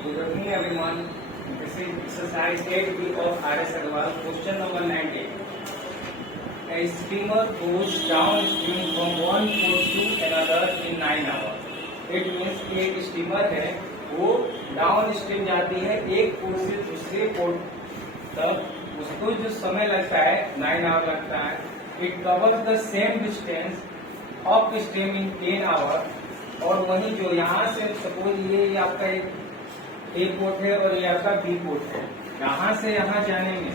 Good evening everyone. This is exercise 8B of RS Agarwal. Question number 19. A steamer goes downstream from one port to another in 9 hours. It means कि एक steamer है वो down stream जाती है एक port से दूसरे port तक, उसको जो समय लगता है 9 आवर लगता है. It covers the same distance upstream in 10 hour. और वही जो यहाँ से सपोज ये आपका एक ए पोर्ट है और ये आपका बी पोर्ट है, यहाँ से यहाँ जाने में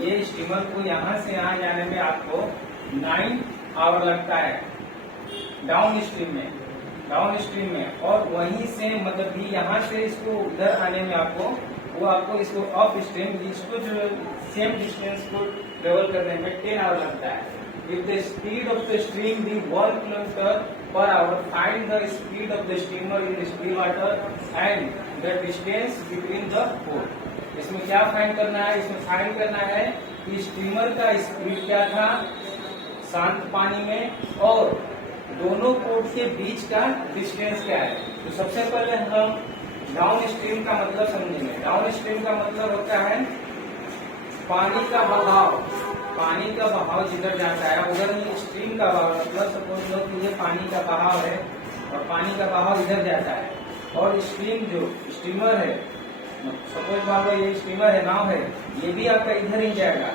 ये स्टीमर को यहाँ से यहाँ जाने में आपको 9 आवर लगता है डाउन स्ट्रीम में. और वहीं से मतलब भी यहाँ से इसको उधर आने में आपको इसको अप स्ट्रीम इसको जो सेम डिस्टेंस को ट्रेवल करने में 10 आवर लगता है. If the speed of the stream be 1 kilometer per hour, find the speed of the steamer in the still water and the distance between the port. इसमें क्या find करना है? इसमें फाइंड करना है कि स्टीमर का स्पीड क्या था शांत पानी में और दोनों पोर्ट के बीच का डिस्टेंस क्या है. तो सबसे पहले हम डाउन स्ट्रीम का मतलब समझेंगे. डाउन स्ट्रीम का मतलब होता है पानी का बहाव जिधर जाता है उधर ही स्ट्रीम का बहाव. मतलब सपोज लो कि ये पानी का बहाव है और पानी का बहाव इधर जाता है और स्ट्रीम जो स्टीमर है सपोज मान लो ये स्टीमर है, नाव है, ये भी आपका इधर ही जाएगा.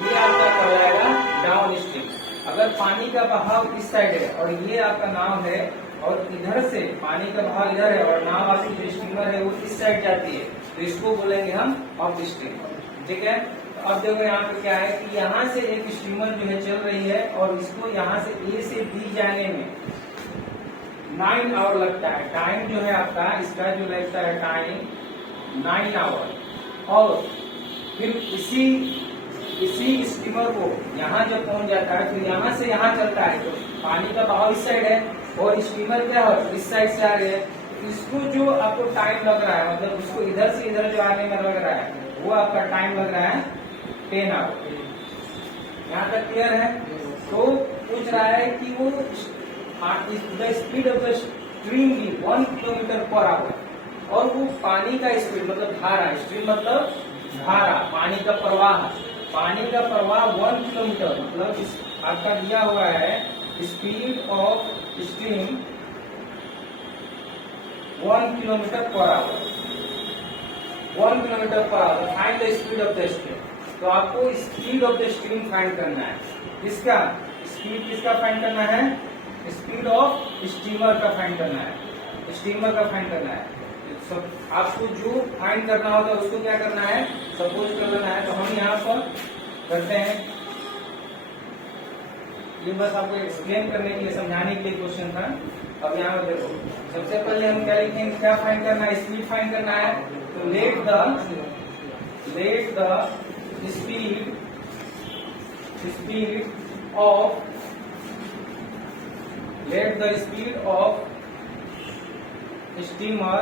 ये आपका कहलाएगा डाउन स्ट्रीम. अगर पानी का बहाव इस साइड है और ये आपका नाव है और इधर से पानी का बहाव इधर है और नाव आपकी जो स्टीमर है वो इस साइड जाती है, तो इसको बोलेंगे हम अप स्ट्रीम. ठीक है. अब देखो यहाँ पे क्या है कि यहाँ से एक स्टीमर जो है चल रही है और इसको यहाँ से ए से बी जाने में 9 आवर लगता है. टाइम जो है आपका इसका जो लगता है टाइम 9 आवर. और फिर इसी स्टीमर को यहाँ जब पहुंच जाता है फिर यहाँ से यहाँ चलता है तो पानी का बहाव इस साइड है और स्टीमर क्या है इस साइड से आ रही है. इसको जो आपको टाइम लग रहा है मतलब उसको इधर से इधर जो आने में लग रहा है वो आपका टाइम लग रहा है 10 आवर. यहाँ तक क्लियर है. तो पूछ रहा है कि वो the speed of the stream की 1 किलोमीटर पर आवर. और वो पानी का स्पीड मतलब धारा, स्ट्रीम मतलब धारा, पानी का प्रवाह 1 किलोमीटर मतलब आपका दिया हुआ है speed of stream 1 kilometre per hour. 1 kilometre per hour. Find the speed of the stream. तो आपको speed of the stream find करना है. किसका फाइंड करना है? स्पीड ऑफ स्टीमर का फाइंड करना है. सब आपको जो फाइंड करना होगा उसको क्या करना है सपोज कर लेना है. तो हम यहाँ पर करते हैं. ये बस आपको एक्सप्लेन करने के लिए समझाने के लिए क्वेश्चन था. अब यहाँ पर देखो सबसे पहले हम क्या लिखेंगे, क्या फाइंड करना है? स्पीड फाइंड करना है. तो let the speed of steamer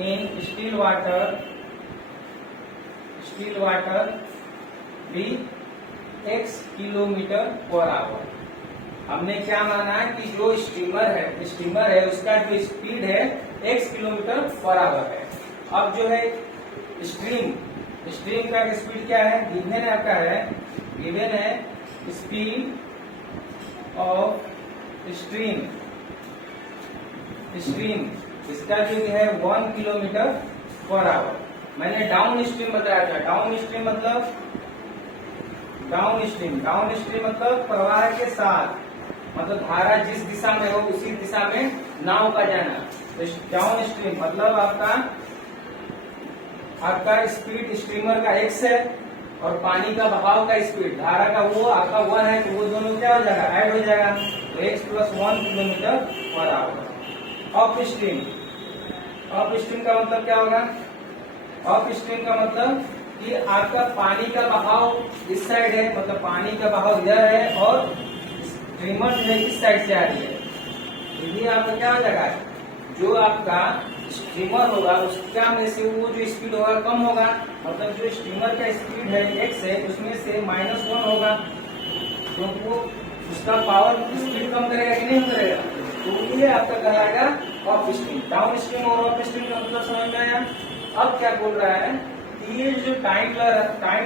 in still water be x kilometre per hour. हमने क्या माना है कि जो स्टीमर है उसका जो स्पीड है x किलोमीटर पर आवर है. अब जो है स्ट्रीम का स्पीड क्या है गिवन है स्पीड ऑफ स्ट्रीम इसका जो है 1 किलोमीटर पर आवर. मैंने डाउन स्ट्रीम बताया था. डाउन स्ट्रीम मतलब प्रवाह के साथ मतलब धारा जिस दिशा में हो उसी दिशा में नाव का जाना. तो डाउन स्ट्रीम मतलब आपका स्पीड स्ट्रीमर का x है और पानी का बहाव का स्पीड धारा का वो आपका 1 है. तो वो दोनों क्या हो जाएगा ऐड हो जाएगा. तो x + 1 kilometre per hour. Up stream का मतलब क्या होगा? अप स्ट्रीम का मतलब कि आपका पानी का बहाव इस साइड है मतलब पानी का बहाव इधर है और स्ट्रीमर जो है इस साइड से आ रही है. तो ये आपका क्या हो जाएगा जो आपका स्टीमर होगा उसका में से वो जो स्पीड होगा कम होगा. मतलब जो स्टीमर का स्पीड है x है उसमें से -1 होगा. तो वो उसका पावर स्पीड कम करेगा कि नहीं करेगा. तो ये आपका कहलाएगा अप स्ट्रीम। डाउन स्ट्रीम और अप स्ट्रीम का मतलब समझ में आया। अब क्या बोल रहा है कि ये जो टाइम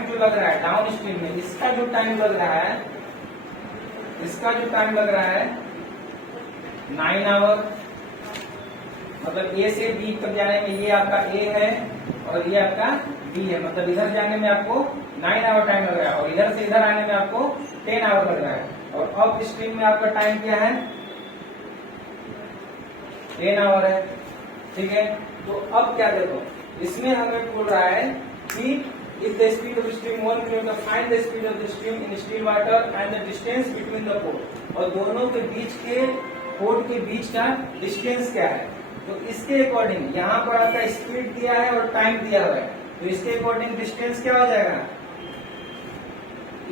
जो लग रहा है डाउन स्ट्रीम में, इसका जो टाइम लग रहा है 9 आवर, मतलब ए से बी तक जाने में ये आपका ए है और ये आपका बी है, मतलब इधर जाने में आपको 9 आवर टाइम लग रहा है और इधर से इधर आने में आपको 10 आवर लग रहा है। और अप स्ट्रीम में आपका टाइम क्या है 10 आवर है, ठीक है। तो अब क्या देखो, इसमें हमें बोल रहा है कि if the speed of stream 1 km, find the speed of the stream in still water and the distance between the port। और दोनों के बीच के पोर्ट के बीच का डिस्टेंस क्या है। तो इसके अकॉर्डिंग यहाँ पर आपका स्पीड दिया है और टाइम दिया हुआ है, तो इसके अकॉर्डिंग डिस्टेंस क्या हो जाएगा,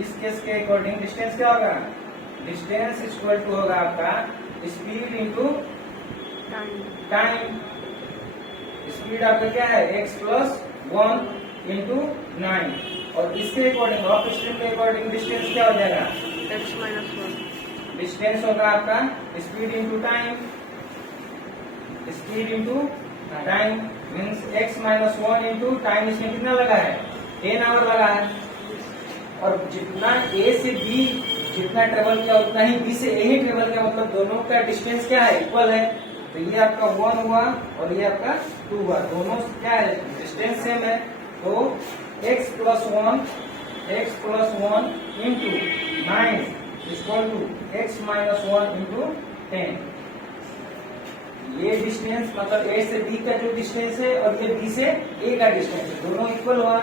इस केस के अकॉर्डिंग डिस्टेंस क्या होगा, डिस्टेंस इक्वल टू होगा आपका स्पीड इंटू टाइम। स्पीड आपका क्या है x प्लस 1 इंटू 9, और इसके अकॉर्डिंग अप स्ट्रीम के अकॉर्डिंग डिस्टेंस क्या हो जाएगा, x माइनस 1। डिस्टेंस होगा आपका speed into time, speed into time means x minus 1 into time. इसमें कितना लगा है 10 आवर लगा है, और जितना a से b जितना ट्रेवल किया उतना ही b से a ही ट्रेवल किया, मतलब दोनों का डिस्टेंस क्या है, इक्वल है। तो ये आपका 1 हुआ और ये आपका 2 हुआ, दोनों क्या है डिस्टेंस सेम है। तो x plus 1 into 9 equal to x minus 1 into 10। ये डिस्टेंस मतलब a से b का जो डिस्टेंस है और ये b से a का डिस्टेंस है, दोनों इक्वल हुआ।